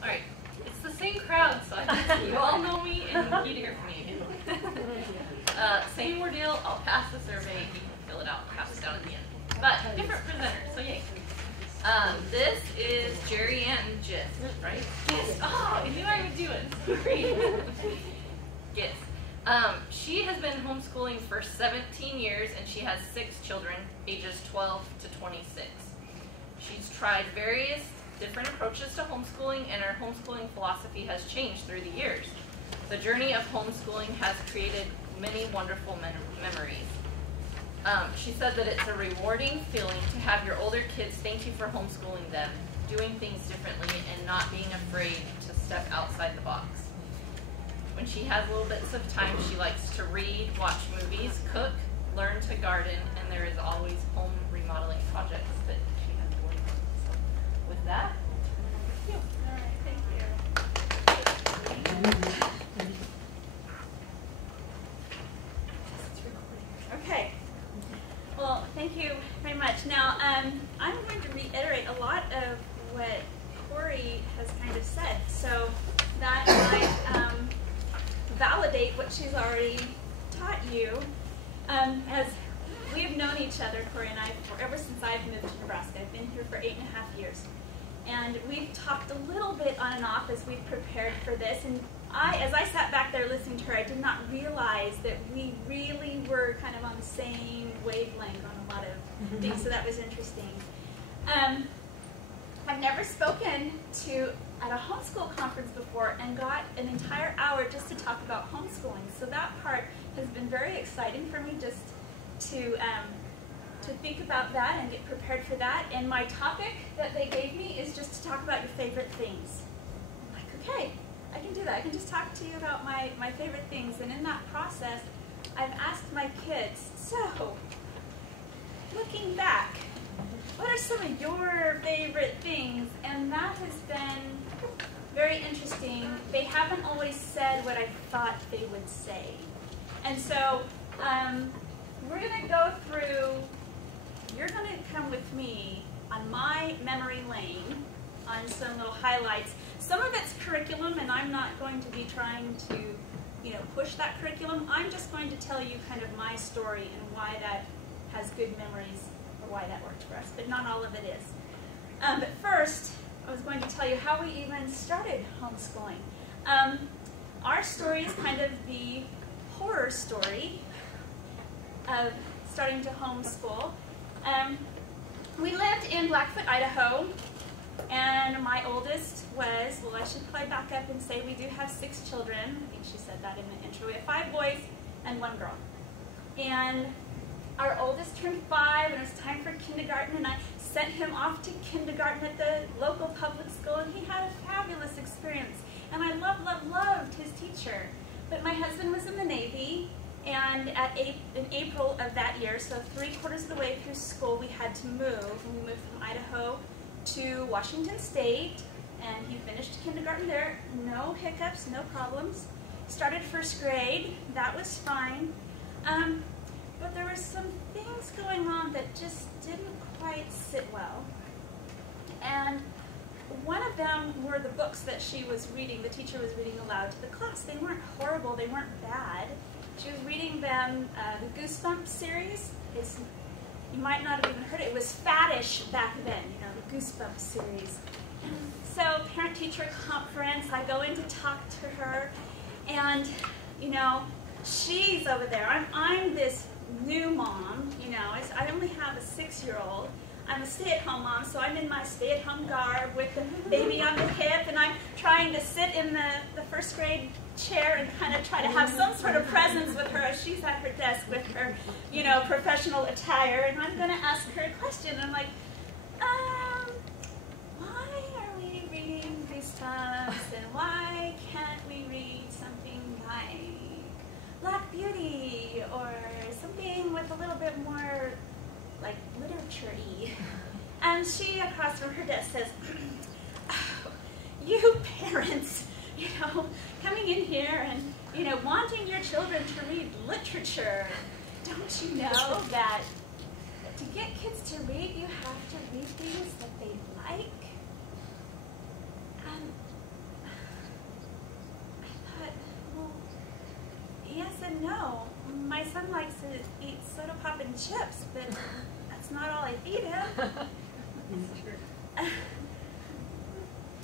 All right, it's the same crowd, so I think you all know me and you'd hear from me again. Same ordeal, I'll pass the survey, you can fill it out, pass it down at the end. But different presenters, so yay. This is Jerrianne Gist, right? Gist. Oh, I knew I would do it. Sorry. Gist. She has been homeschooling for 17 years and she has 6 children, ages 12 to 26. She's tried various different approaches to homeschooling and her homeschooling philosophy has changed through the years. The journey of homeschooling has created many wonderful memories. She said that it's a rewarding feeling to have your older kids thank you for homeschooling them, doing things differently, and not being afraid to step outside the box. When she has little bits of time, she likes to read, watch movies, cook, learn to garden, and there is always home remodeling projects that she has to work on. So with that, thank you. All right, thank you. Okay. Well, thank you very much. Now, I'm going to reiterate a lot of what Corey has kind of said, so that might validate what she's already taught you. As we've known each other, Corey and I, ever since I've moved to Nebraska. I've been here for 8.5 years. And we've talked a little bit on and off as we've prepared for this. And as I sat back there listening to her, I did not realize that we really were kind of on the same wavelength on a lot of things, so that was interesting. I've never spoken at a homeschool conference before and got an entire hour just to talk about homeschooling. So that part has been very exciting for me, just to think about that and get prepared for that. And my topic that they gave me is just to talk about your favorite things. I'm like, okay, I can do that. I can just talk to you about my favorite things. And in that process, I've asked my kids, so, looking back, what are some of your favorite things? And that has been very interesting. They haven't always said what I thought they would say. And so we're going to go through, you're going to come with me on my memory lane on some little highlights. Some of it's curriculum, and I'm not going to be trying to push that curriculum. I'm just going to tell you kind of my story and why that has good memories, or why that worked for us, but not all of it is. But first, I was going to tell you how we even started homeschooling. Our story is kind of the horror story of starting to homeschool. We lived in Blackfoot, Idaho, and my oldest was, well, I should probably back up and say we do have 6 children. I think she said that in the intro. We have 5 boys and 1 girl. And our oldest turned 5, and it was time for kindergarten, and I sent him off to kindergarten at the local public school, and he had a fabulous experience. And I loved his teacher. But my husband was in the Navy, and in April of that year, so 3/4 of the way through school, we had to move. And we moved from Idaho to Washington State, and he finished kindergarten there. No hiccups, no problems. Started 1st grade. That was fine. But there were some things going on that just didn't quite sit well. And one of them were the books that she was reading, the teacher was reading aloud to the class. They weren't horrible, they weren't bad. She was reading them, the Goosebumps series. You might not have even heard it. It was faddish back then, the Goosebumps series. So parent-teacher conference, I go in to talk to her, and she's over there. I'm this new mom, I only have a 6-year-old. I'm a stay-at-home mom, so I'm in my stay-at-home garb with the baby on the hip, and I'm trying to sit in the 1st grade chair and kind of try to have some sort of presence with her as she's at her desk with her, professional attire, and I'm going to ask her a question. I'm like, why are we reading Goosebumps, and why can't we read something like Black Beauty, or something with a little bit more like literature-y? And she, across from her desk, says, oh, you parents, coming in here and, wanting your children to read literature. Don't you know that to get kids to read, you have to read things that they like? And chips, but that's not all I feed him.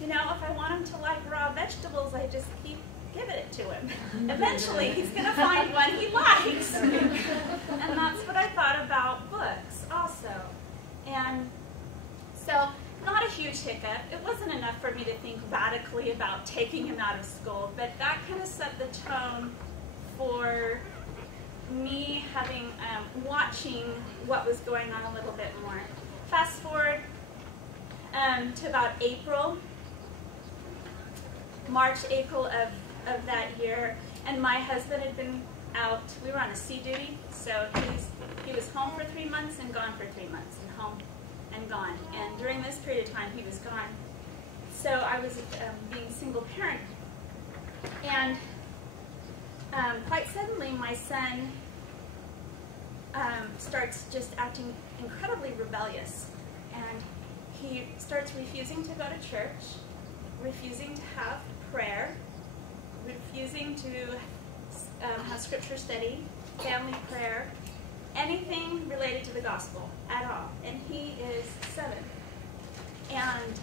You know, if I want him to like raw vegetables, I just keep giving it to him. Eventually, he's going to find one he likes. And that's what I thought about books also. And so, not a huge hiccup. It wasn't enough for me to think radically about taking him out of school, but that kind of set the tone for me having, watching what was going on a little bit more. Fast forward to about March, April of that year, and my husband had been out. We were on a sea duty, so he was home for 3 months and gone for 3 months, and home and gone. And during this period of time, he was gone. So I was being single parent. And quite suddenly, my son starts just acting incredibly rebellious. And he starts refusing to go to church, refusing to have prayer, refusing to have scripture study, family prayer, anything related to the gospel at all. And he is 7. And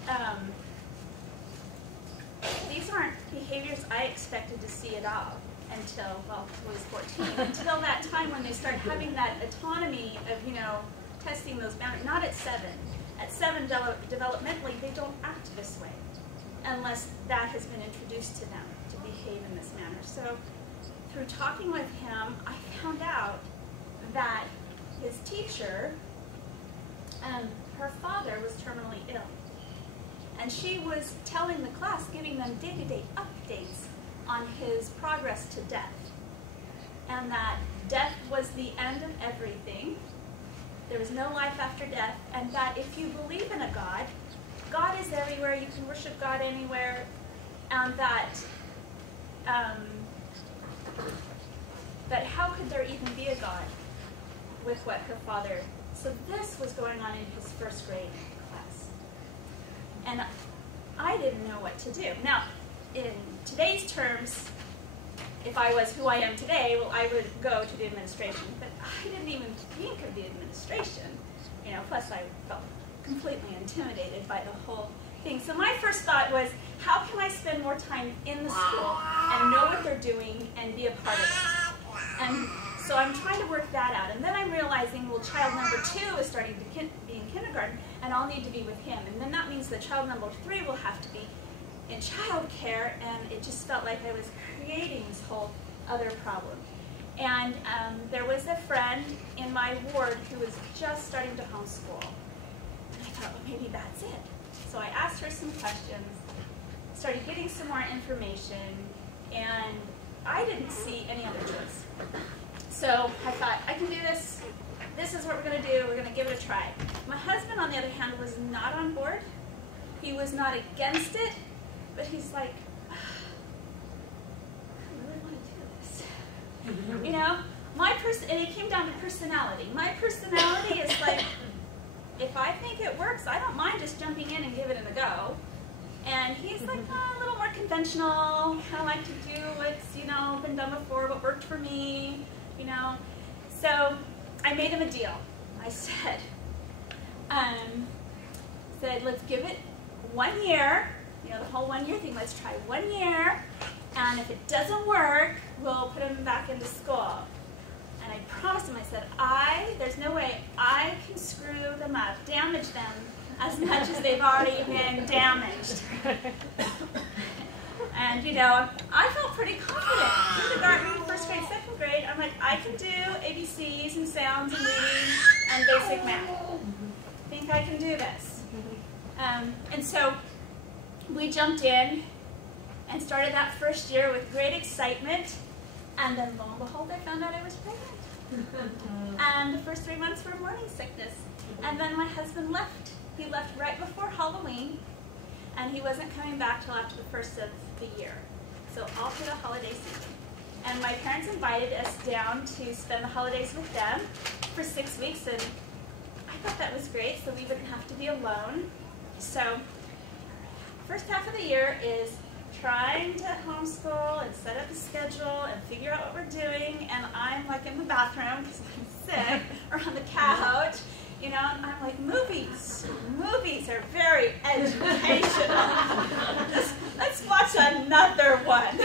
these aren't behaviors I expected to see at all until, well, he was 14. Until that time when they start having that autonomy of, you know, testing those boundaries. Not at 7. At 7, developmentally, they don't act this way unless that has been introduced to them to behave in this manner. So through talking with him, I found out that his teacher, her father was terminally ill. And she was telling the class, giving them day-to-day updates on his progress to death. And that death was the end of everything. There was no life after death. And that if you believe in a God, God is everywhere. You can worship God anywhere. And that how could there even be a God with what her father... So this was going on in his first grade class. And I didn't know what to do. Now, in today's terms, if I was who I am today, well, I would go to the administration. But I didn't even think of the administration. You know, plus I felt completely intimidated by the whole thing. So my first thought was, how can I spend more time in the school and know what they're doing and be a part of it? And so I'm trying to work that out. And then I'm realizing, well, child number 2 is starting to be in kindergarten, and I'll need to be with him. And then that means that child number 3 will have to be in childcare, and it just felt like I was creating this whole other problem. And there was a friend in my ward who was just starting to homeschool. And I thought, well, maybe that's it. So I asked her some questions, started getting some more information, and I didn't see any other choice. So I thought, I can do this. This is what we're going to do. We're going to give it a try. My husband, on the other hand, was not on board. He was not against it, but he's like, I really want to do this. You know, and it came down to personality. My personality is like, if I think it works, I don't mind just jumping in and giving it a go. And he's like, a little more conventional. I like to do what's, you know, been done before, what worked for me, you know. So I made him a deal. I said, let's give it 1 year, you know, the whole 1 year thing. Let's try 1 year, and if it doesn't work, we'll put him back into school. And I promised him, I said, there's no way I can screw them up, damage them as much as they've already been damaged. And, you know, I felt pretty confident. Kindergarten, first grade, second grade, I'm like, I can do ABCs and sounds and reading and basic math. I think I can do this. And so we jumped in and started that first year with great excitement. And then, lo and behold, I found out I was pregnant. And the first 3 months were morning sickness. And then my husband left. He left right before Halloween, and he wasn't coming back till after the first of the year. So all through the holiday season. And my parents invited us down to spend the holidays with them for 6 weeks, and I thought that was great, so we wouldn't have to be alone. So first half of the year is trying to homeschool and set up a schedule and figure out what we're doing, and I'm like in the bathroom because I'm sick, or on the couch, you know, and I'm like, movies are very educational. Let's watch another one.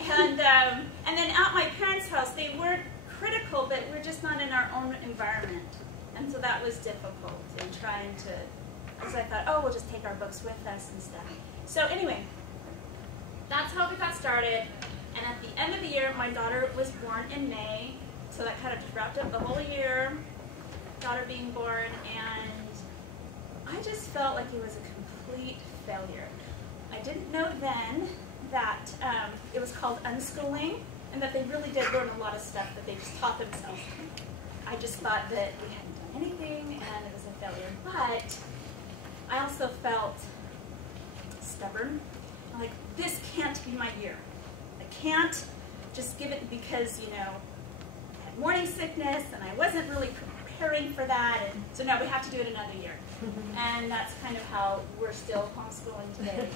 And then at my parents' house, they weren't critical, but we're just not in our own environment. And so that was difficult in trying to, because I thought, oh, we'll just take our books with us and stuff. So anyway, that's how we got started. And at the end of the year, my daughter was born in May. So that kind of just wrapped up the whole year, daughter being born. And I just felt like it was a complete failure. I didn't know then that it was called unschooling, and that they really did learn a lot of stuff that they just taught themselves. I just thought that we hadn't done anything and it was a failure. But I also felt stubborn. I'm like, this can't be my year. I can't just give it because, you know, I had morning sickness and I wasn't really preparing for that. And so no, we have to do it another year. And that's kind of how we're still homeschooling today.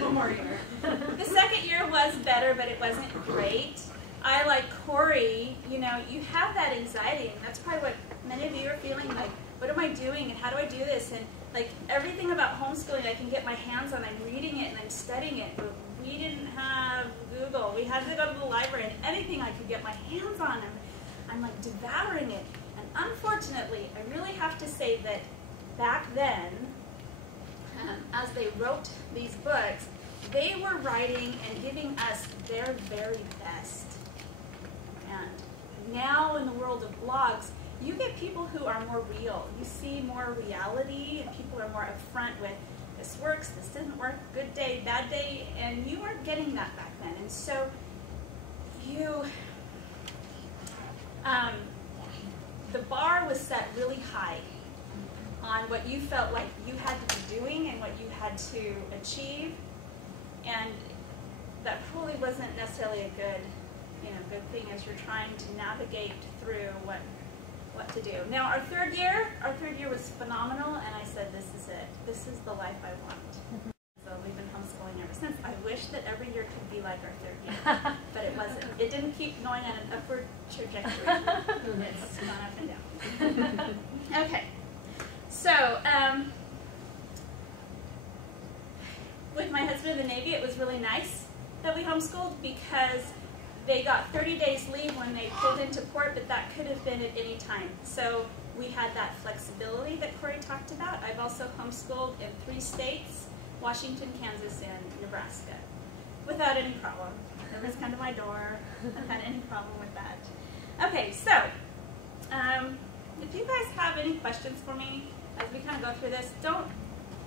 One more year. The second year was better, but it wasn't great. I, like Corey, you know, you have that anxiety, and that's probably what many of you are feeling, like, what am I doing, and how do I do this? And, like, everything about homeschooling I can get my hands on. I'm reading it, and I'm studying it, but we didn't have Google. We had to go to the library, and anything I could get my hands on, I'm like, devouring it. And unfortunately, I really have to say that back then, as they wrote these books, they were writing and giving us their very best. And now in the world of blogs, you get people who are more real. You see more reality, and people are more upfront with, this works, this didn't work, good day, bad day, and you weren't getting that back then. And so you, the bar was set really high on what you felt like you had to be doing and what you had to achieve. And that probably wasn't necessarily a good, you know, good thing as you're trying to navigate through what to do. Now our third year was phenomenal, and I said, this is it. This is the life I want. So we've been homeschooling ever since. I wish that every year could be like our third year, but it wasn't. It didn't keep going on an upward trajectory. It's gone up and down. Okay, so with my husband in the Navy, it was really nice that we homeschooled because they got 30 days leave when they pulled into port, but that could have been at any time. So we had that flexibility that Corey talked about. I've also homeschooled in 3 states, Washington, Kansas, and Nebraska, without any problem. Everyone's come to my door. I haven't had any problem with that. Okay, so if you guys have any questions for me as we kind of go through this,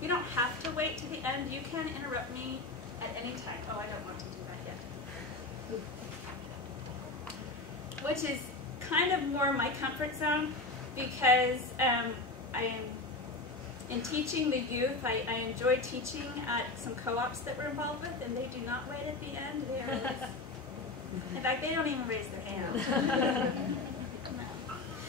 you don't have to wait to the end. You can interrupt me at any time. Oh, I don't want to do that yet. Which is kind of more my comfort zone because I am in teaching the youth. I enjoy teaching at some co-ops that we're involved with, and they do not wait at the end. They are really, in fact, they don't even raise their hand. No.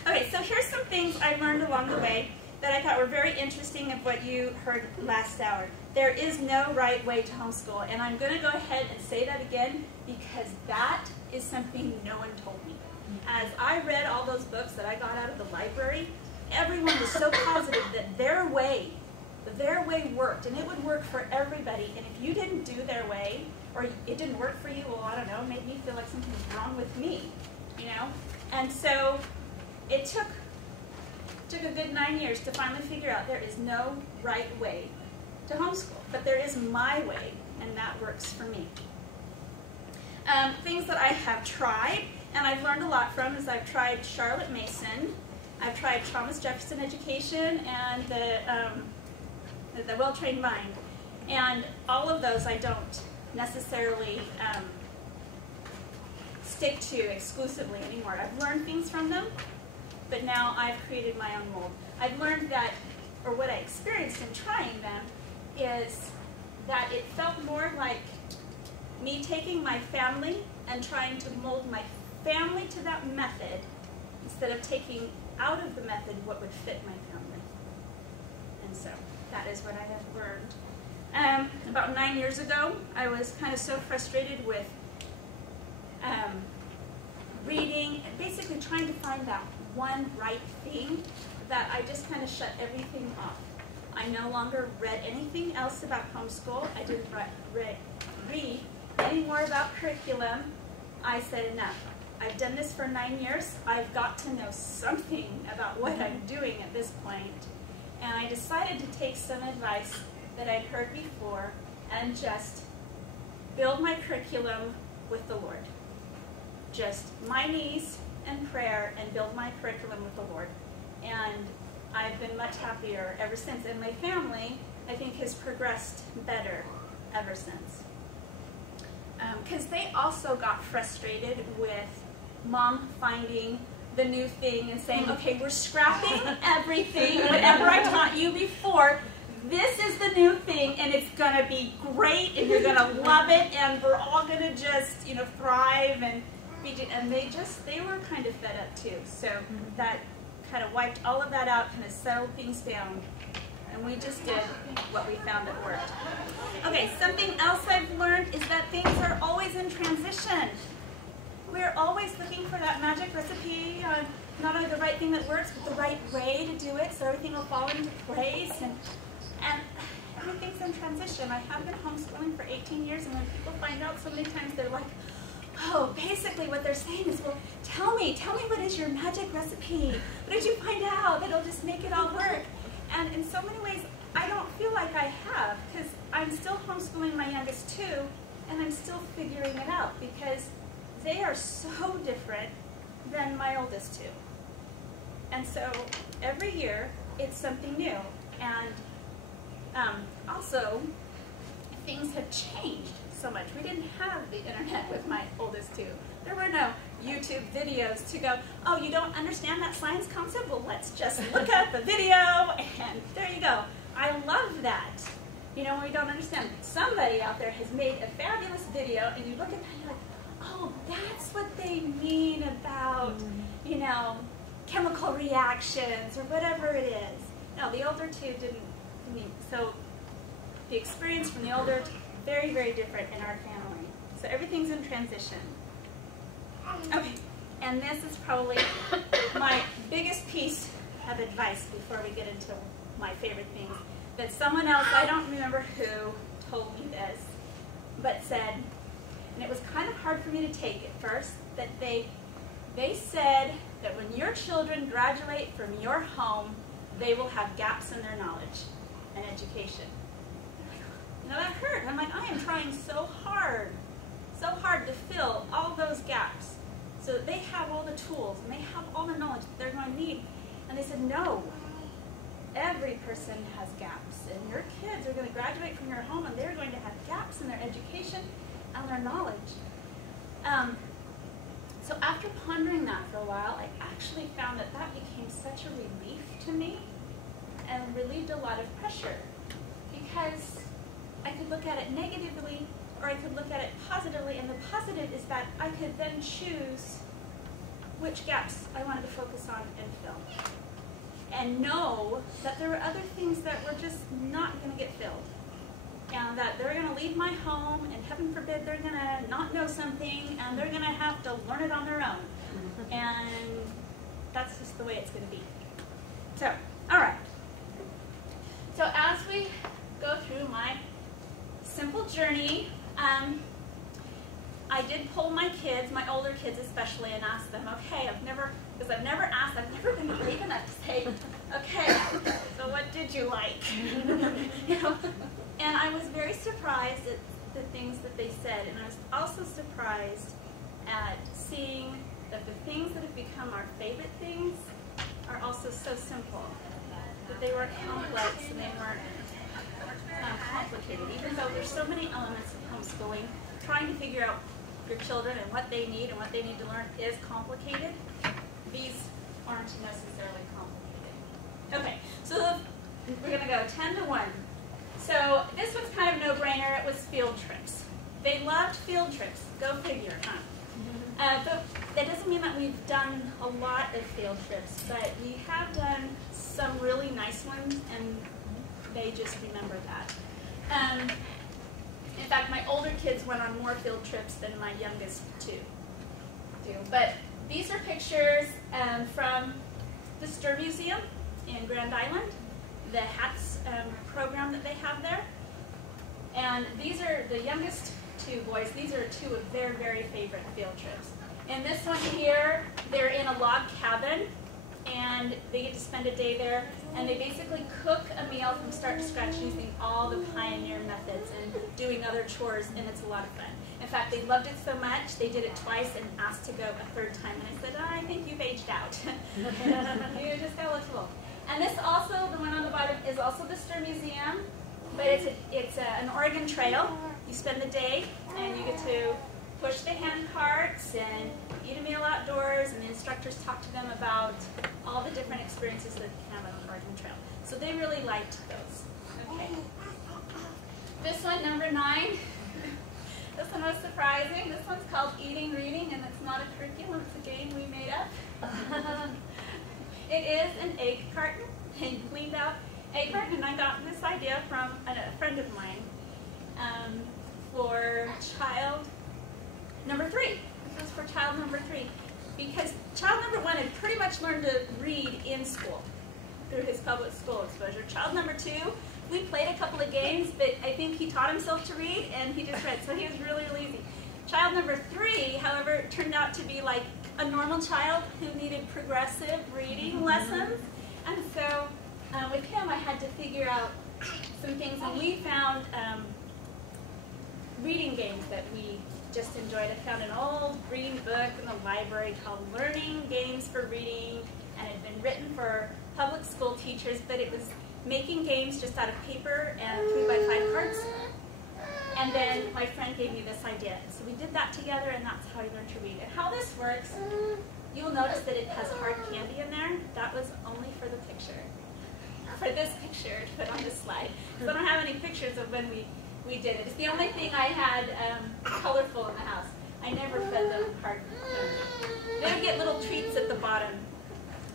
Okay, so here's some things I learned along the way that I thought were very interesting of what you heard last hour. There is no right way to homeschool, and I'm going to go ahead and say that again because that is something no one told me. As I read all those books that I got out of the library, everyone was so positive that their way worked, and it would work for everybody. And if you didn't do their way, or it didn't work for you, well, I don't know, made me feel like something's wrong with me, you know? And so it took a good 9 years to finally figure out there is no right way to homeschool, but there is my way, and that works for me. Things that I have tried, and I've learned a lot from, is I've tried Charlotte Mason, I've tried Thomas Jefferson Education, and the Well-Trained Mind. And all of those I don't necessarily stick to exclusively anymore. I've learned things from them, but now I've created my own mold. I've learned that, or what I experienced in trying them, is that it felt more like me taking my family and trying to mold my family to that method instead of taking out of the method what would fit my family. And so that is what I have learned. About 9 years ago, I was kind of so frustrated with reading, and basically trying to find that one right thing, that I just kind of shut everything off. I no longer read anything else about homeschool. I didn't read any more about curriculum. I said enough. I've done this for 9 years. I've got to know something about what I'm doing at this point. And I decided to take some advice that I'd heard before and just build my curriculum with the Lord. Just my knees and prayer, and build my curriculum with the Lord. And I've been much happier ever since. And my family, I think, has progressed better ever since. Because they also got frustrated with Mom finding the new thing and saying, okay, we're scrapping everything, whatever I taught you before. This is the new thing, and it's going to be great, and you're going to love it, and we're all going to just, thrive. And they were kind of fed up too. So that kind of wiped all of that out, kind of settled things down. And we just did what we found that worked. Okay, something else I've learned is that things are always in transition. We're always looking for that magic recipe, not only the right thing that works, but the right way to do it so everything will fall into place. And everything's in transition. I have been homeschooling for 18 years, and when people find out, so many times they're like, oh, basically what they're saying is, well, tell me what is your magic recipe? What did you find out that'll just make it all work? And in so many ways, I don't feel like I have, because I'm still homeschooling my youngest two, and I'm still figuring it out, because they are so different than my oldest two. And so every year, it's something new. And also, things have changed so much. We didn't have the internet with my oldest two. There were no YouTube videos to go, oh, you don't understand that science concept? Well, let's just look up a video, and there you go. I love that. When we don't understand, somebody out there has made a fabulous video, and you look at that and you're like, oh, that's what they mean about, chemical reactions or whatever it is. No, the older two didn't. So the experience from the older, very, very different in our family. So everything's in transition. Okay, and this is probably my biggest piece of advice before we get into my favorite things. That someone else, I don't remember who, told me this, but said, and it was kind of hard for me to take at first, that they said that when your children graduate from your home, they will have gaps in their knowledge and education. That hurt. I'm like, I am trying so hard to fill all those gaps so that they have all the tools and they have all the knowledge that they're going to need. And they said, no, every person has gaps, and your kids are going to graduate from your home, and they're going to have gaps in their education and their knowledge. So after pondering that for a while, I actually found that became such a relief to me and relieved a lot of pressure, because I could look at it negatively or I could look at it positively, and the positive is that I could then choose which gaps I wanted to focus on and fill, and know that there were other things that were just not going to get filled, and that they're going to leave my home, and heaven forbid they're going to not know something, and they're going to have to learn it on their own, and that's just the way it's going to be. So, all right. So as we go through my simple journey, I did poll my kids, my older kids especially, and ask them, okay, I've never been brave enough to say, okay, so what did you like? And I was very surprised at the things that they said, and I was also surprised at seeing that the things that have become our favorite things are also so simple, that they weren't complex and they weren't complicated. Even though there's so many elements of homeschooling, trying to figure out your children and what they need to learn is complicated. These aren't necessarily complicated. Okay, so we're going to go 10 to 1. So this was kind of a no-brainer. It was field trips. They loved field trips. Go figure, huh? But that doesn't mean that we've done a lot of field trips, but we have done some really nice ones, and they just remember that. In fact, my older kids went on more field trips than my youngest two do. But these are pictures from the Stir Museum in Grand Island, the HATS program that they have there. And these are the youngest two boys. These are two of their very favorite field trips. And this one here, they're in a log cabin, and they get to spend a day there, and they basically cook a meal from start to scratch using all the pioneer methods and doing other chores, and it's a lot of fun. In fact, they loved it so much, they did it twice and asked to go a third time, and I said, oh, I think you've aged out. You just got a little old. And this also, the one on the bottom, is also the Stir Museum, but it's an Oregon trail. You spend the day, and you get to push the hand carts and eat a meal outdoors, and the instructors talk to them about all the different experiences that they can have on an Oregon Trail. So they really liked those. Okay. This one, number 9. This one was surprising. This one's called Eating Reading, and it's not a curriculum, it's a game we made up. It is an egg carton, a cleaned out egg carton, and I got this idea from a friend of mine for child number 3. This was for child number 3, because child number 1 had pretty much learned to read in school through his public school exposure. Child number 2, we played a couple of games, but I think he taught himself to read, and he just read, so he was really, really easy. Child number 3, however, turned out to be like a normal child who needed progressive reading lessons, and so with him I had to figure out some things, and we found reading games that we just enjoyed. I found an old green book in the library called Learning Games for Reading, and it had been written for public school teachers, but it was making games just out of paper and 3x5 cards. And then my friend gave me this idea. So we did that together, and that's how I learned to read. And how this works, you will notice that it has hard candy in there. That was only for the picture. For this picture to put on this slide. Because I don't have any pictures of when we did it. It's the only thing I had colorful in the house. I never fed them hard candy. They would get little treats at the bottom.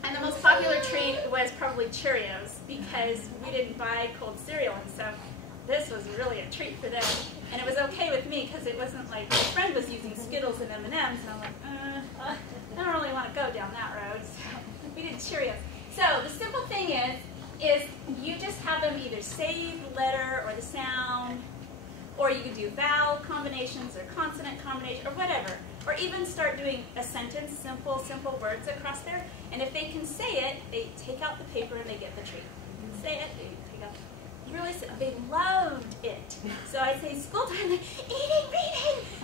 And the most popular treat was probably Cheerios, because we didn't buy cold cereal, and so this was really a treat for them. And it was okay with me, because it wasn't like my friend was using Skittles and M&Ms, and I'm like, I don't really want to go down that road. So we did Cheerios. So the simple thing is you just have them either say the letter or the sound, or you could do vowel combinations or consonant combinations or whatever. Or even start doing a sentence, simple words across there. And if they can say it, they take out the paper and they get the treat. Say it, they take out. Really, they loved it. So I say, school time, eating,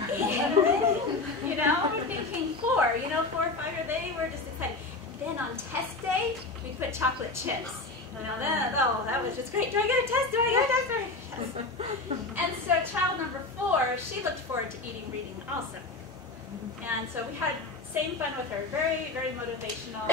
reading. You know, we're thinking 4. You know, 4 or 5, or they were just excited. Then on test day, we put chocolate chips. Now that was just great. Do I get a test? Do I get a test? Do I get a test? And so child number 4, she looked forward to eating, reading also. And so we had same fun with her. Very, very motivational.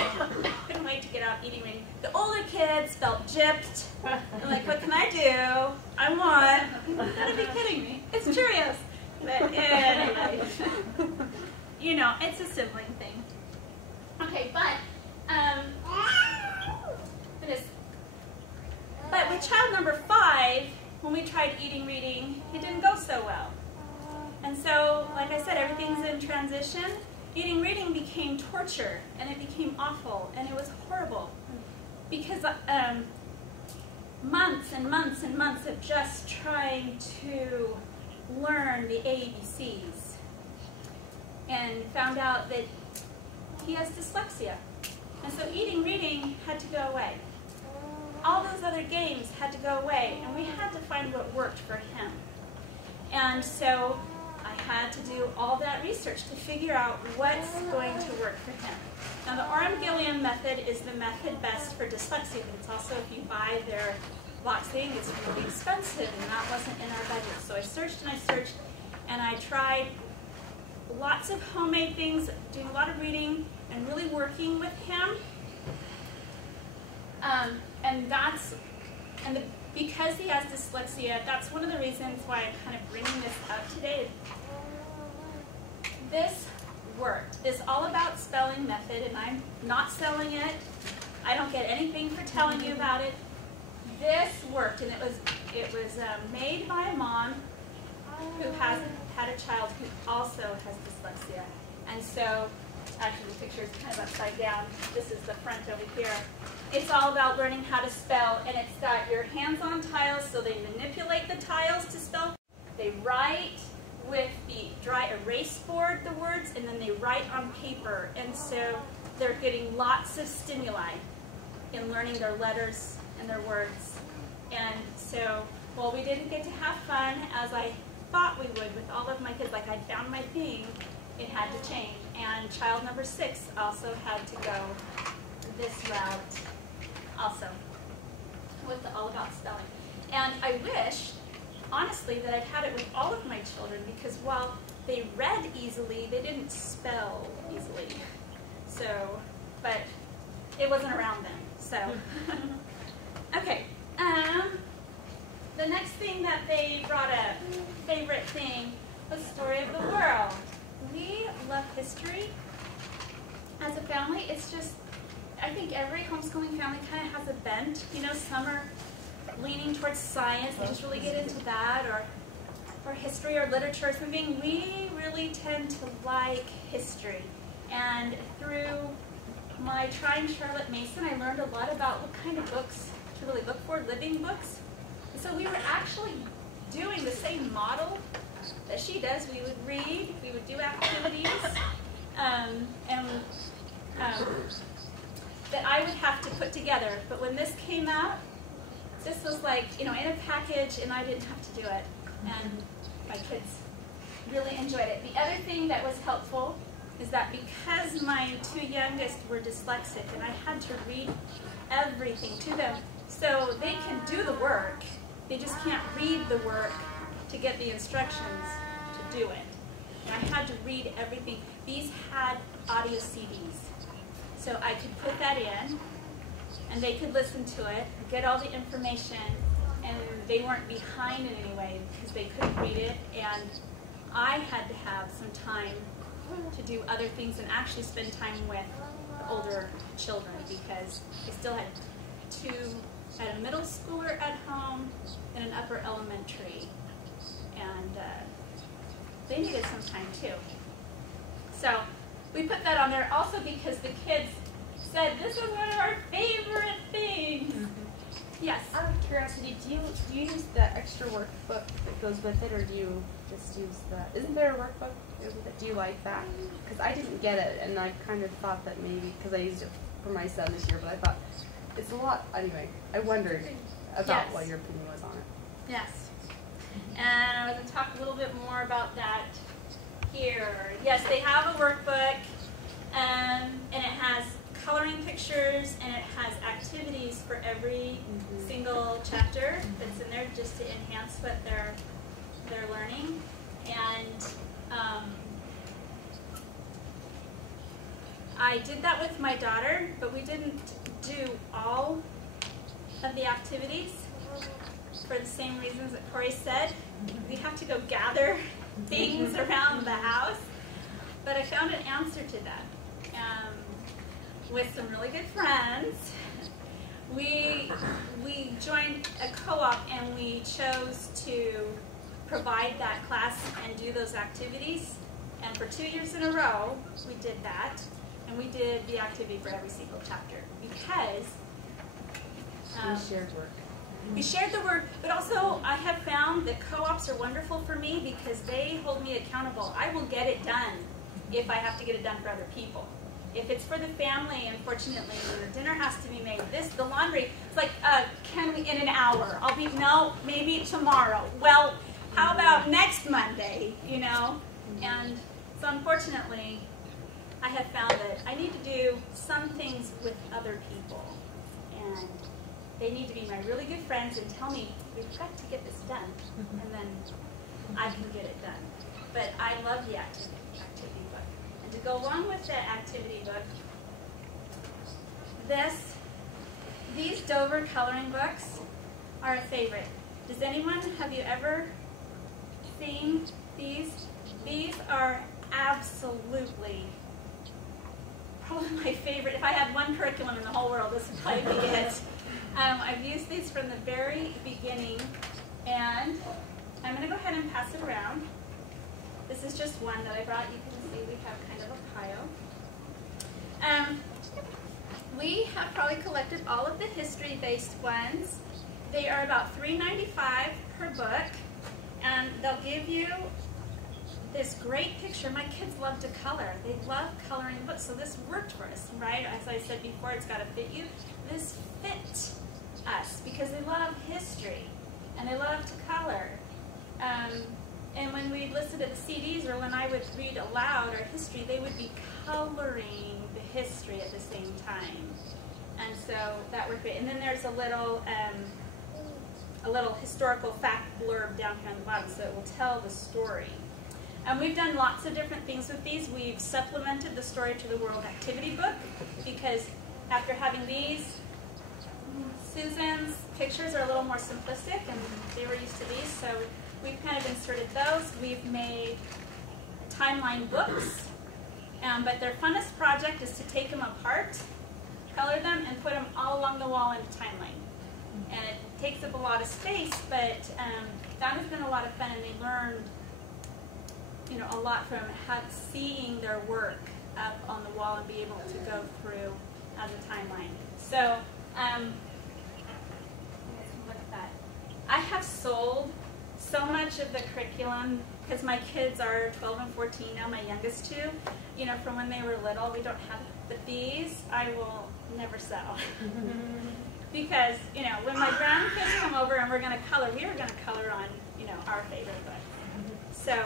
Couldn't wait to get out eating, reading. The older kids felt gypped. I'm like, what can I do? I want. You gotta be kidding me. It's Cheerios. But anyway, you know, it's a sibling thing. Okay, but with child number 5, when we tried eating, reading, it didn't go so well. And so, like I said, everything's in transition. Eating, reading became torture, and it became awful, and it was horrible. Because months and months and months of just trying to learn the ABCs, and found out that he has dyslexia. And so eating, reading had to go away. All those other games had to go away, and we had to find what worked for him. And so I had to do all that research to figure out what's going to work for him. Now the Orem-Gilliam method is the method best for dyslexia, but it's also, if you buy their box thing, it's really expensive, and that wasn't in our budget. So I searched, and I tried lots of homemade things, doing a lot of reading, and really working with him. Because he has dyslexia, that's one of the reasons why I'm kind of bringing this up today. This worked. This All About Spelling method, and I'm not selling it. I don't get anything for telling you about it. This worked, and it was It was made by a mom who has had a child who also has dyslexia. And so, actually the picture is kind of upside down. This is the front over here. It's all about learning how to spell, and it's got your hands on tiles, so they manipulate the tiles to spell. They write with the dry erase board the words, and then they write on paper. And so they're getting lots of stimuli in learning their letters and their words. And so, while we didn't get to have fun as I thought we would with all of my kids, like I found my thing, it had to change. And child number 6 also had to go this route also with the all about spelling. And I wish, honestly, that I'd had it with all of my children, because while they read easily, they didn't spell easily. So, but it wasn't around then, so. Okay, the next thing that they brought up, favorite thing, was Story of the World. We love history as a family. It's just, I think every homeschooling family kind of has a bent. You know, some are leaning towards science, they just really get into that, or history or literature or something. We really tend to like history. And through my trying Charlotte Mason, I learned a lot about what kind of books to really look for, living books. So we were actually doing the same model that she does. We would read, we would do activities, that I would have to put together. But when this came out, this was like, you know, in a package, and I didn't have to do it. And my kids really enjoyed it. The other thing that was helpful is that because my 2 youngest were dyslexic, and I had to read everything to them, so they can do the work, they just can't read the work to get the instructions to do it. And I had to read everything. These had audio CDs, so I could put that in, and they could listen to it, get all the information, and they weren't behind in any way because they couldn't read it, and I had to have some time to do other things and actually spend time with older children, because I still had a middle schooler at home and an upper elementary, and they needed some time too. So we put that on there also because the kids said this is one of our favorite things. Yes? Out of curiosity, do you use the extra workbook that goes with it, or do you just use the, isn't there a workbook that goes with it? Do you like that? Because I didn't get it, and I kind of thought that maybe, because I used it for my son this year, but I thought, it's a lot, anyway, I wondered about what your opinion was on it. Yes. And I was going to talk a little bit more about that here. Yes, they have a workbook, and it has coloring pictures, and it has activities for every single chapter that's in there just to enhance what they're learning. And I did that with my daughter, but we didn't do all of the activities for the same reasons that Corey said. We have to go gather things around the house. But I found an answer to that. With some really good friends, we joined a co-op, and we chose to provide that class and do those activities. And for 2 years in a row, we did that. And we did the activity for every single chapter because we shared work. We shared the work, but also I have found that co-ops are wonderful for me because they hold me accountable. I will get it done if I have to get it done for other people. If it's for the family, unfortunately, the dinner has to be made. The laundry, it's like, can we in an hour? No, maybe tomorrow. Well, how about next Monday, you know? And so unfortunately, I have found that I need to do some things with other people. And they need to be my really good friends and tell me, we've got to get this done. And then I can get it done. But I love the activity book. And to go along with the activity book, these Dover coloring books are a favorite. Does anyone, have you ever seen these? These are absolutely probably my favorite. If I had one curriculum in the whole world, this would probably be it. I've used these from the very beginning pass it around. This is just one that I brought. You can see we have kind of a pile. We have probably collected all of the history-based ones. They are about $3.95 per book, and they'll give you this great picture. My kids love to color. They love coloring books, so this worked for us, right? As I said before, it's got to fit you. This fit us because they love history and they love to color. And when we listened to the CDs or when I would read aloud our history, they would be coloring the history at the same time. And so that worked great. And then there's a little historical fact blurb down here on the bottom, so it will tell the story. We've done lots of different things with these. We've supplemented the Story to the World activity book because after having these, Susan's pictures are a little more simplistic and they were used to these, so we've kind of inserted those. We've made timeline books, but their funnest project is to take them apart, color them, and put them all along the wall in a timeline. And it takes up a lot of space, but that has been a lot of fun, and they learned a lot from seeing their work up on the wall and be able to go through as a timeline. So, look at that. I have sold so much of the curriculum because my kids are 12 and 14 now, my youngest two. From when they were little, we don't have, but these I will never sell. Because, when my grandkids come over and we're going to color, we are going to color on, our favorite book. So,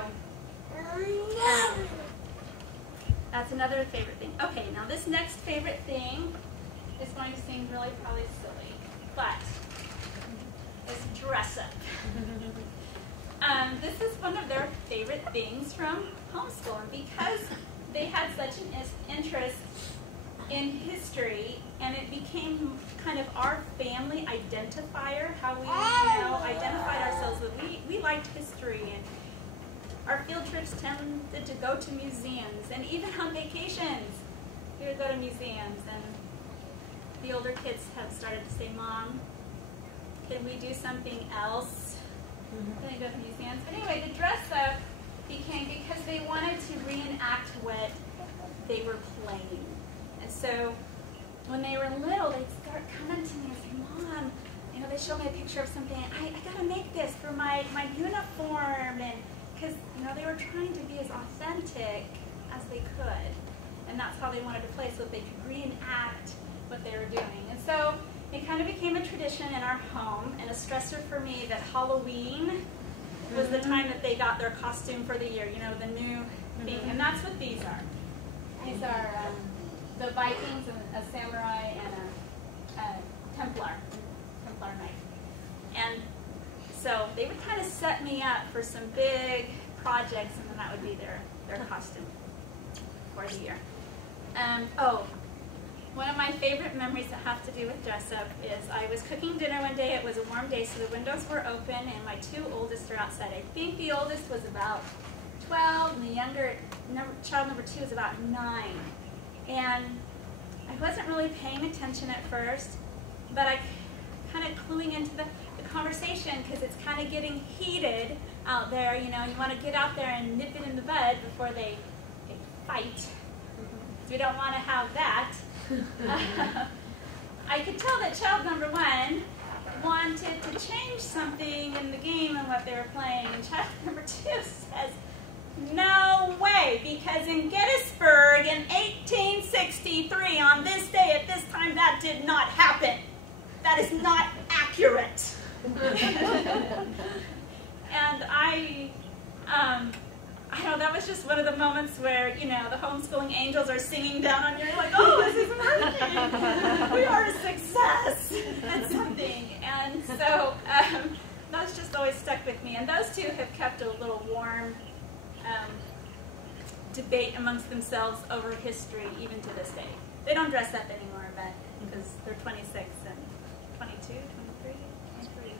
that's another favorite thing. Okay, now this next favorite thing is going to seem really probably silly, but it's dress up. This is one of their favorite things from homeschooling because they had such an interest in history, and it became kind of our family identifier, how we identified ourselves that we liked history, and our field trips tended to go to museums, and even on vacations we would go to museums, and the older kids have started to say, Mom, can we do something else? Can I go to museums? But anyway, the dress up became because they wanted to reenact what they were playing. And so when they were little, they'd start coming to me and say, Mom, they show me a picture of something, I got to make this for my uniform, and because they were trying to be as authentic as they could. And that's how they wanted to play, so that they could reenact what they were doing. And so it kind of became a tradition in our home, and a stressor for me that Halloween was the time that they got their costume for the year, the new thing. And that's what these are. These are the Vikings, and a samurai, and a Templar knight. And so they would kind of set me up for some big projects, and then that would be their costume for the year. One of my favorite memories that have to do with dress up is I was cooking dinner one day. It was a warm day, so the windows were open, and my two oldest are outside. I think the oldest was about 12, and the younger, child number 2 was about 9. And I wasn't really paying attention at first, but I kind of cluing into the conversation because it's kind of getting heated out there. You want to get out there and nip it in the bud before they fight. We don't want to have that. I could tell that child number 1 wanted to change something in the game and what they were playing, and child number 2 says, no way, because in Gettysburg in 1863, on this day at this time, that did not happen. That is not accurate. And I don't know, that was just one of the moments where, the homeschooling angels are singing down on you. You're like, oh, this is working. We are a success at something. And so that's just always stuck with me. And those two have kept a little warm debate amongst themselves over history even to this day. They don't dress up anymore, but because they're 26 and 22, 23, 23.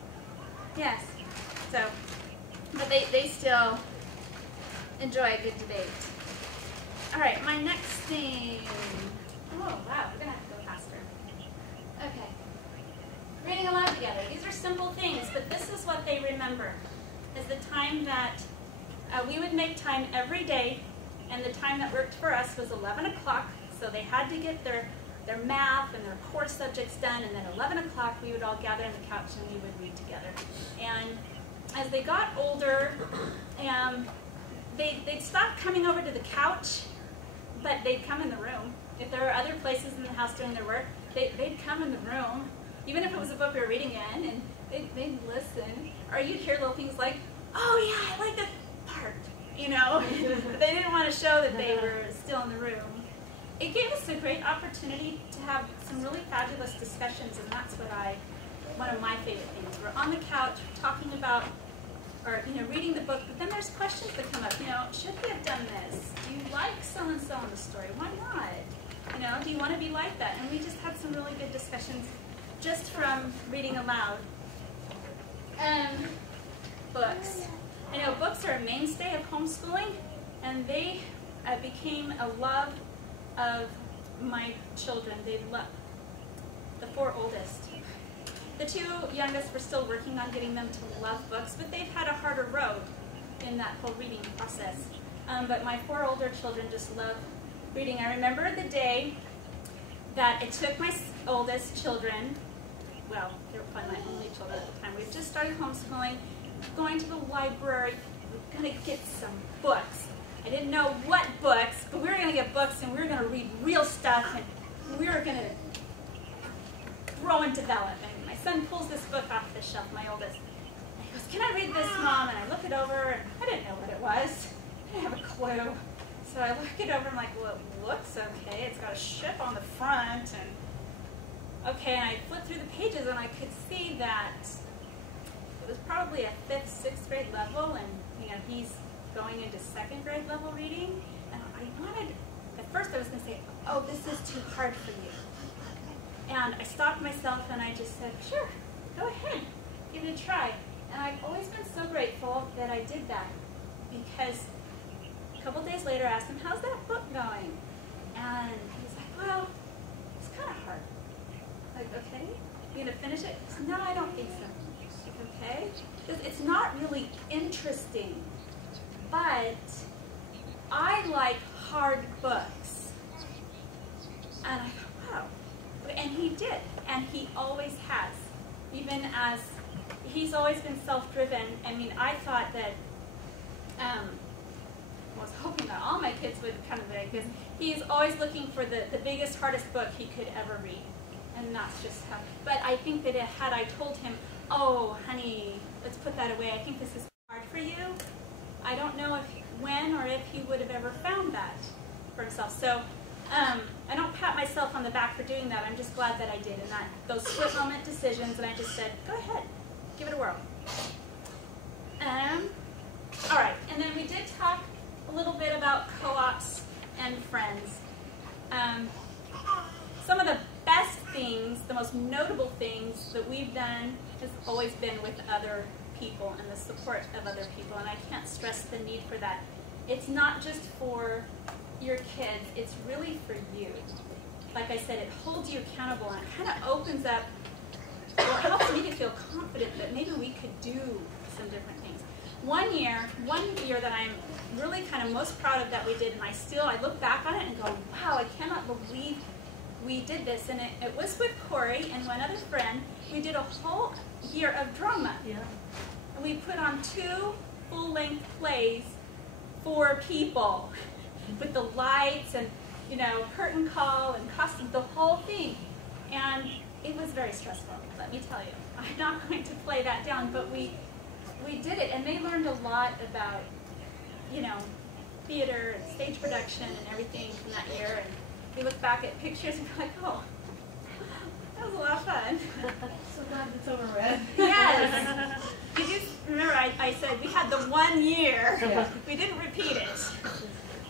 Yes. So, but they still enjoy a good debate. All right, my next thing. Oh, wow, we're going to have to go faster. Okay. Reading aloud together. These are simple things, but this is what they remember. is the time that we would make time every day, and the time that worked for us was 11 o'clock, so they had to get their math and their core subjects done, and then 11 o'clock we would all gather on the couch and we would read together. And as they got older, they'd stop coming over to the couch, but they'd come in the room. If there were other places in the house doing their work, they'd come in the room, even if it was a book we were reading in, and they'd listen. Or you'd hear little things like, oh yeah, I like that part, you know. But they didn't want to show that they were still in the room. It gave us a great opportunity to have some really fabulous discussions, and that's one of my favorite things. We're on the couch talking about, or reading the book, but then there's questions that come up. Should we have done this? Do you like so-and-so in the story? Why not? Do you want to be like that? And we just had some really good discussions just from reading aloud. Books. Books are a mainstay of homeschooling, and they became a love of my children. They love the 4 oldest. The 2 youngest, we're still working on getting them to love books, but they've had a harder road in that whole reading process. But my 4 older children just love reading. I remember the day that it took my oldest children, well, they were probably my only children at the time. We had just started homeschooling, going to the library. We were going to get some books. I didn't know what books, but we were going to get books, and we were going to read real stuff, and we were going to grow and develop. And my son pulls this book off the shelf, my oldest. And he goes, "Can I read this, Mom?" And I look it over, and I didn't know what it was. I didn't have a clue. So I look it over, and I'm like, well, it looks okay. It's got a ship on the front, and okay, and I flipped through the pages, and I could see that it was probably a 5th, 6th grade level, and he's going into 2nd grade level reading. And I wanted, at first I was going to say, oh, this is too hard for you. And I stopped myself, and I just said, sure, go ahead, give it a try. And I've always been so grateful that I did that, because a couple days later I asked him, how's that book going? And he's like, well, it's kind of hard. Like, okay, you gonna finish it? Said, no, I don't think so. Like, okay, because it's not really interesting, but I like hard books. And I thought, wow. And he did, and he always has. Even as he's always been self-driven. I mean, I thought that, I was hoping that all my kids would kind of be, because he's always looking for the biggest, hardest book he could ever read. And that's just how, but I think that had I told him, oh, honey, let's put that away, I think this is hard for you, I don't know when or if he would have ever found that for himself. So I don't pat myself on the back for doing that. I'm just glad that I did. And those split moment decisions, and I just said, go ahead, give it a whirl. All right, and then we did talk a little bit about co-ops and friends. Some of the best things, the most notable things that we've done has always been with other people and the support of other people, and I can't stress the need for that. It's not just for your kids, it's really for you. Like I said, it holds you accountable, and it kind of opens up, or it helps me to feel confident that maybe we could do some different things. One year that I'm really kind of most proud of that we did, and I look back on it and go, wow, I cannot believe we did this. And it was with Corey and one other friend. We did a whole year of drama. Yeah. And we put on 2 full-length plays for people with the lights and, curtain call and costume, the whole thing. And it was very stressful, let me tell you. I'm not going to play that down, but we did it, and they learned a lot about, theater and stage production and everything from that year. And we look back at pictures and we're like, oh, that was a lot of fun. So glad it's over with. Yes. Did you remember I said we had the 1 year. Yeah. We didn't repeat it.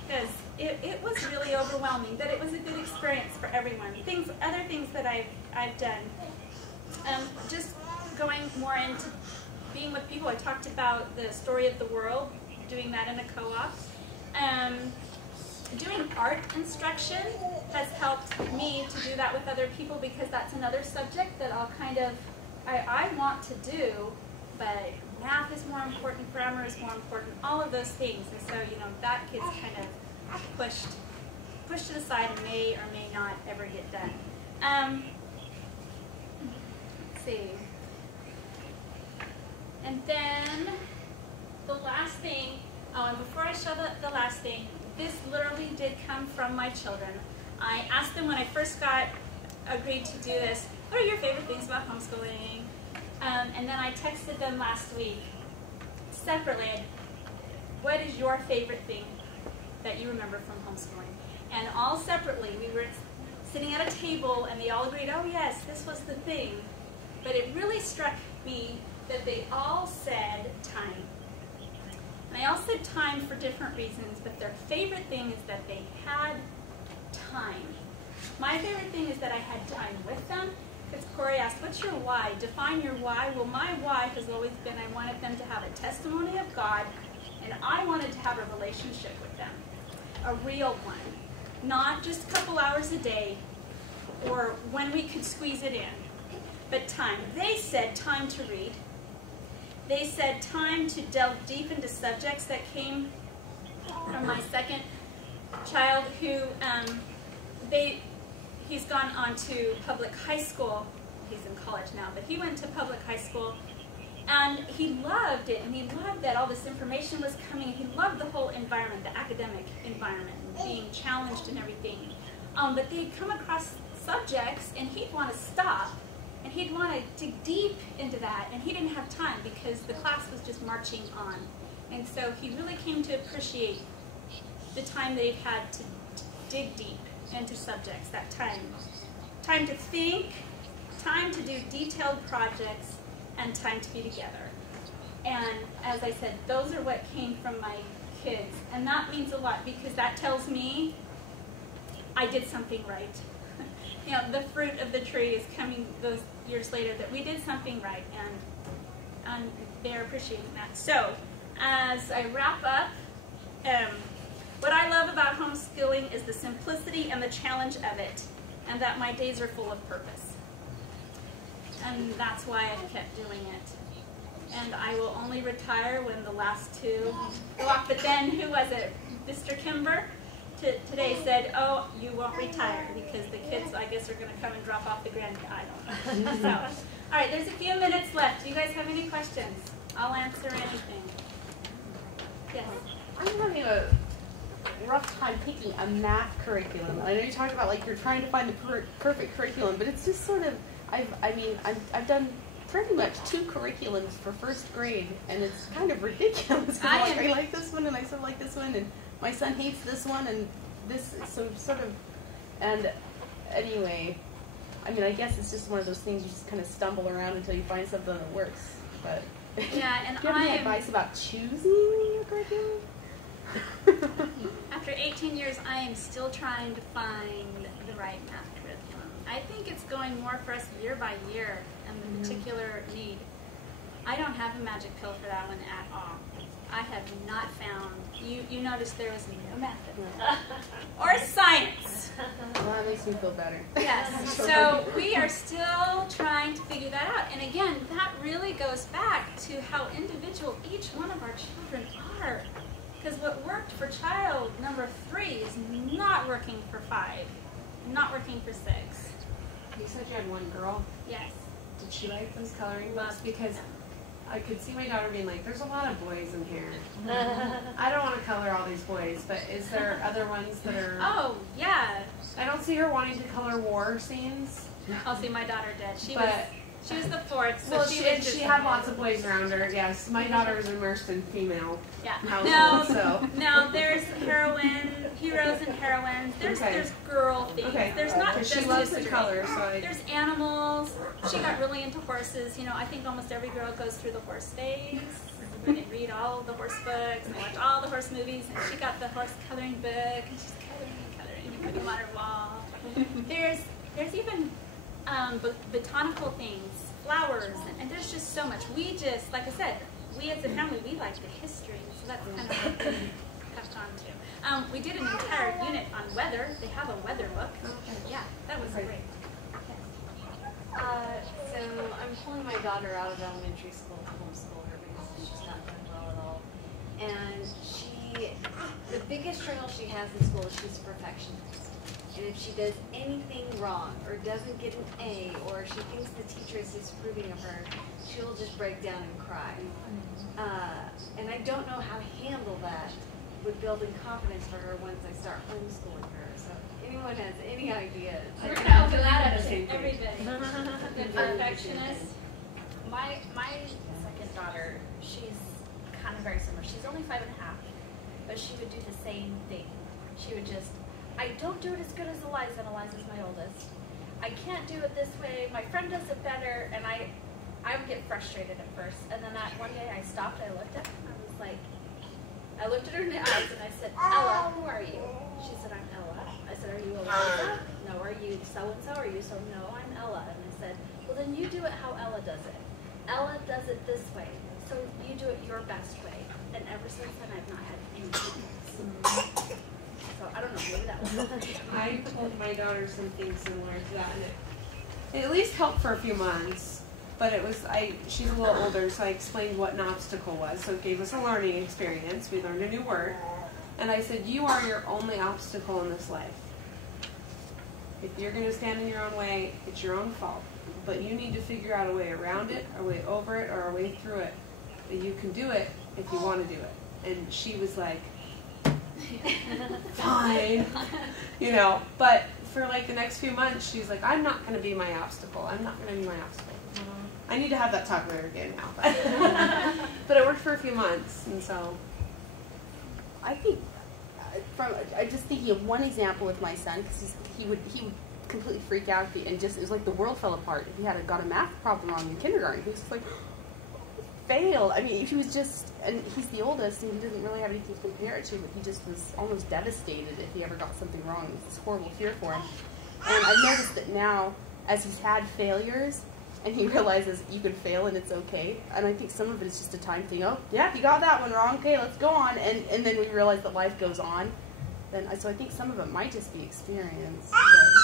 Because it was really overwhelming, but it was a good experience for everyone. Other things that I've done. Just going more into being with people. I talked about the story of the world, doing that in a co-op. Doing art instruction has helped me to do that with other people, because that's another subject that I want to do, but math is more important, grammar is more important, all of those things. And so, that gets kind of pushed to the side and may or may not ever get done. Let's see. And then the last thing, and before I show the last thing, this literally did come from my children. I asked them when I first agreed to do this, what are your favorite things about homeschooling? And then I texted them last week separately, what is your favorite thing that you remember from homeschooling? And all separately, we were sitting at a table and they all agreed, oh yes, this was the thing. But it really struck me that they all said time. And they all said time for different reasons, but their favorite thing is that they had time. My favorite thing is that I had time with them. Because Corey asked, what's your why? Define your why. Well, my why has always been I wanted them to have a testimony of God, and I wanted to have a relationship with them, a real one. Not just a couple hours a day or when we could squeeze it in, but time. They said time to read. They said time to delve deep into subjects that came from my second child who he's gone on to public high school. He's in college now, but he went to public high school, and he loved it, and he loved that all this information was coming. He loved the whole environment, the academic environment, and being challenged and everything. But they'd come across subjects, and he'd want to stop, and he'd want to dig deep into that, and he didn't have time because the class was just marching on. And so he really came to appreciate the time they've had to dig deep into subjects, that time. Time to think, time to do detailed projects, and time to be together. And as I said, those are what came from my kids. And that means a lot because that tells me I did something right. The fruit of the tree is coming those years later that we did something right, and they're appreciating that. So, as I wrap up, what I love about homeschooling is the simplicity and the challenge of it, and that my days are full of purpose. And that's why I've kept doing it. And I will only retire when the last two go off. But then, who was it? Mr. Kimber today said, oh, you won't retire because the kids, I guess, are going to come and drop off the grandkids. I don't know. So, all right, there's a few minutes left. Do you guys have any questions? I'll answer anything. Yes? I'm having a rough time picking a math curriculum. I know you talked about like you're trying to find the perfect curriculum, but it's just sort of, I've done pretty much 2 curriculums for first grade, and it's kind of ridiculous. I like this one, and I sort of like this one, and my son hates this one, and this, so sort of, and anyway, I guess it's just one of those things you just kind of stumble around until you find something that works. But yeah, and do you have any advice about choosing your curriculum? After 18 years, I am still trying to find the right math curriculum. I think it's going more for us year by year and the particular need. I don't have a magic pill for that one at all. I have not found, you noticed there was no math or science. Well, that makes me feel better. Yes, so we are still trying to figure that out. And again, that really goes back to how individual each one of our children are. Because what worked for child number 3 is not working for 5, not working for 6. You said you had one girl. Yes. Did she like those coloring books? Because I could see my daughter being like, there's a lot of boys in here. I don't want to color all these boys, but is there other ones that are... Oh, yeah. I don't see her wanting to color war scenes. I'll see my daughter did. She was the 4th, so well, she had lots of boys around her, yes. My daughter is immersed in female household, No, there's heroes and heroines. There's girl things. Okay. There's not just she loves history. the color, so There's animals. She got really into horses. I think almost every girl goes through the horse phase, where they read all the horse books and watch all the horse movies. And she got the horse coloring book, and she's coloring, and putting them on her wall. There's even botanical things, flowers, and there's just so much. We just, like I said, we as a family, we like the history, so that's kind of what we kept on to. We did an entire unit on weather. They have a weather book. Yeah, that was great. So I'm pulling my daughter out of elementary school to homeschool her because she's not done biggest struggle she has in school is she's a perfectionist. And if she does anything wrong or doesn't get an A or she thinks the teacher is disapproving of her, she'll just break down and cry. And I don't know how to handle that with building confidence for her once I start homeschooling her. So if anyone has any ideas. We're going to open that that at up the same to everybody. The perfectionist. My second daughter, she's kind of very similar. She's only 5 and a half, but she would do the same thing. She would just, I don't do it as good as Eliza, and Eliza's my oldest. I can't do it this way. My friend does it better, and I would get frustrated at first. And then that one day I stopped, I looked at her, and I was like, I looked at her in the eyes, and I said, Ella, who are you? She said, I'm Ella. I said, are you Eliza? No. Are you so-and-so? Are you so? No, I'm Ella. And I said, well, then you do it how Ella does it. Ella does it this way, so you do it your best way. And ever since then, I've not had any problems. So I don't know, maybe that was I told my daughter something similar to that, and it at least helped for a few months. But it was, she's a little older, so I explained what an obstacle was. So it gave us a learning experience. We learned a new word. And I said, you are your only obstacle in this life. If you're going to stand in your own way, it's your own fault. But you need to figure out a way around it, a way over it, or a way through it. But you can do it if you want to do it. And she was like, fine. You know, but for like the next few months, she's like, I'm not going to be my obstacle. I'm not going to be my obstacle. I need to have that talk with her again now. But it worked for a few months, and so. I think, I'm just thinking of one example with my son, because he would completely freak out, and just, it was like the world fell apart. He got a math problem wrong in kindergarten. He was just like, failed. I mean, he was just, and he's the oldest, and he doesn't really have anything to compare it to, but he just was almost devastated if he ever got something wrong. It was this horrible fear for him. And I've noticed that now, as he's had failures, and he realizes you can fail and it's okay. And I think some of it is just a time thing. Oh, yeah, you got that one wrong. Okay, let's go on. And then we realize that life goes on. So I think some of it might just be experience. Oh,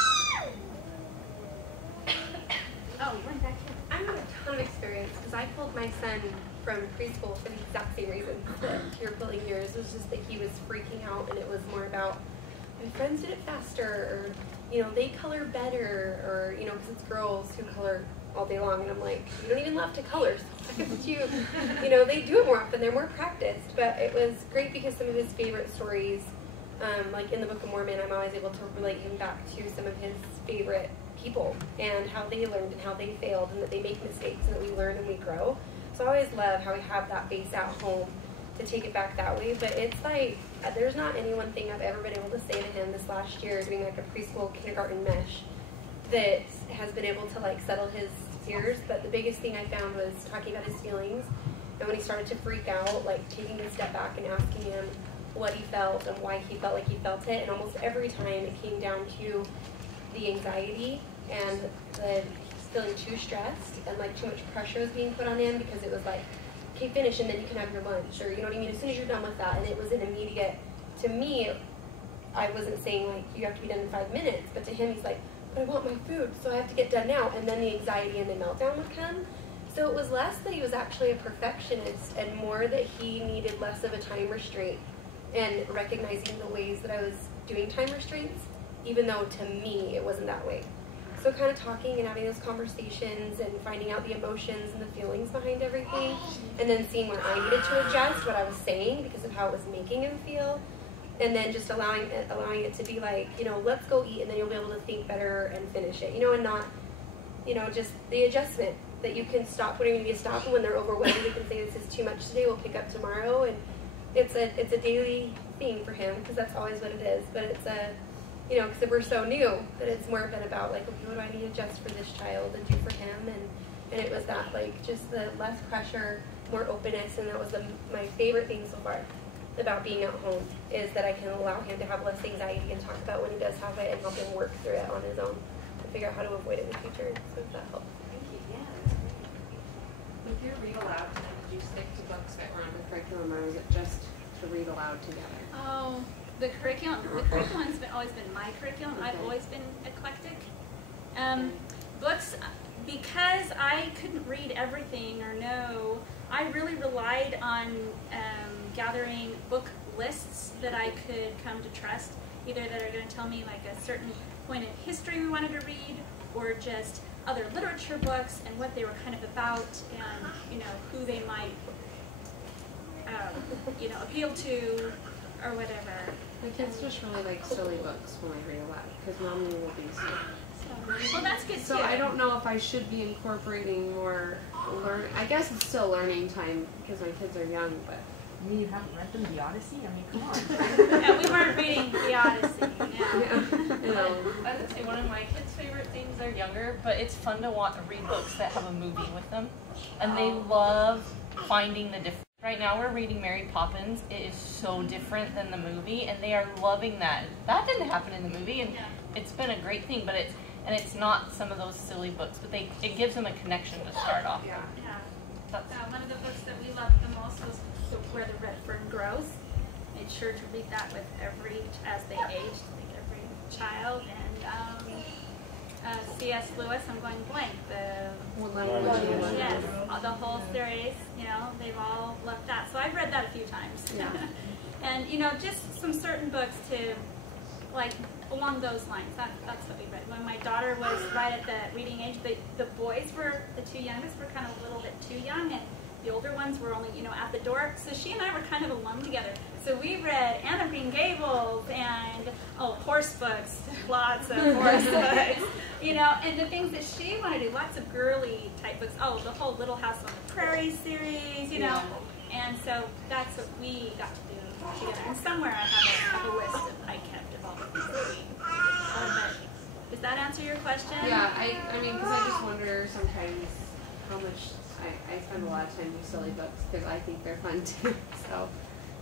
you went back here. I have a ton of experience because I pulled my son from preschool for the exact same reason that you're pulling yours. It was just that he was freaking out, and it was more about my friends did it faster, or they color better, or because it's girls who color all day long, and I'm like, you don't even love to color, so they do it more often, they're more practiced. But it was great because some of his favorite stories, like in the Book of Mormon, I'm always able to relate him back to some of his favorite people and how they learned and how they failed and that they make mistakes and that we learn and we grow. So I always love how we have that base at home to take it back that way. But it's like, there's not any one thing I've ever been able to say to him this last year doing like a preschool kindergarten mesh that has been able to like settle his fears. But the biggest thing I found was talking about his feelings, and when he started to freak out, like taking a step back and asking him what he felt and why he felt like he felt it. And almost every time it came down to the anxiety and the feeling too stressed and like too much pressure was being put on him, because it was like, okay, finish and then you can have your lunch, or you know what I mean, as soon as you're done with that. And it was an immediate, to me, I wasn't saying like you have to be done in 5 minutes, but to him he's like, but I want my food, so I have to get done now. And then the anxiety and the meltdown would come. So it was less that he was actually a perfectionist and more that he needed less of a time restraint, and recognizing the ways that I was doing time restraints, even though to me it wasn't that way. So kind of talking and having those conversations and finding out the emotions and the feelings behind everything, and then seeing where I needed to adjust what I was saying because of how it was making him feel. And then just allowing it to be like, let's go eat, and then you'll be able to think better and finish it, and not, just the adjustment that you can stop when you need to stop, and when they're overwhelmed, you can say, this is too much today, we'll pick up tomorrow. And it's a daily thing for him, because that's always what it is. But it's because we're so new, that it's more been about like, okay, what do I need to adjust for this child and do for him? And it was that, like, just the less pressure, more openness, and that was my favorite thing so far about being at home, is that I can allow him to have less anxiety and talk about when he does have it and help him work through it on his own and figure out how to avoid it in the future. So if that helps. Thank you. Yeah, that's great. With your read aloud, did you stick to books that were on the curriculum, or was it just to read aloud together? Oh, the curriculum's always been my curriculum. I've always been eclectic. Books, because I couldn't read everything or know, I really relied on gathering book lists that I could come to trust, either that are going to tell me like a certain point in history we wanted to read, or just other literature books and what they were kind of about, and you know who they might you know appeal to or whatever. My kids just really like silly books when I read a lot because Mommy will be silly. Well, that's good too. So I don't know if I should be incorporating more I guess it's still learning time because my kids are young, but. I mean, you haven't read them, the Odyssey? I mean, come on. Yeah, we weren't reading the Odyssey. You know. I would say one of my kids' favorite things, they're younger, but it's fun to read books that have a movie with them. And they love finding the difference. Right now we're reading Mary Poppins. It is so different than the movie, and they are loving that. That didn't happen in the movie, and it's been a great thing, but it's not some of those silly books, but it gives them a connection to start off. Yeah. That's One of the books that we loved the most was Where the Red Fern Grows. Made sure to read that with as they aged, like every child. And C.S. Lewis, I'm going blank. Yes, the whole series. You know, they've all loved that. So I've read that a few times. Yeah. And you know, just some certain books to like along those lines. That's what we read. When my daughter was right at the reading age, the boys were, the two youngest were kind of a little bit too young, and the older ones were only, you know, at the door. So she and I were kind of alone together. So we read Anne of Green Gables and, horse books, lots of horse books, you know, and the things that she wanted to do, lots of girly type books. Oh, the whole Little House on the Prairie series, you know. And so that's what we got to do together. And somewhere I have a list that I kept of all the things that we does that answer your question? Yeah, I mean, because I just wonder sometimes how much I spend a lot of time with silly books because I think they're fun too. So,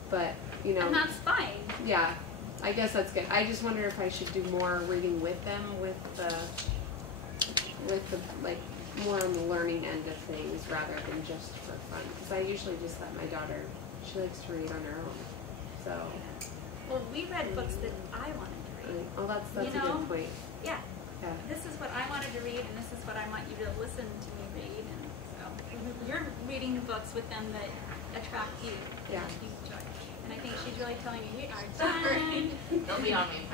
but you know, and that's fine. Yeah, I guess that's good. I just wonder if I should do more reading with them, with the like more on the learning end of things rather than just for fun. Because I usually just let my daughter. She likes to read on her own. So. Well, we read books that I wanted to read. Oh, that's you a good point. Yeah. Yeah. This is what I wanted to read, and this is what I want you to listen to me read. And so you're reading books with them that attract you. Yeah. You enjoy. And I think she's really telling me we are done. They'll be on me.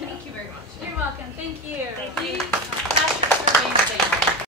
Thank you very much. You're welcome. Thank you. Thank you. Pass your surveys.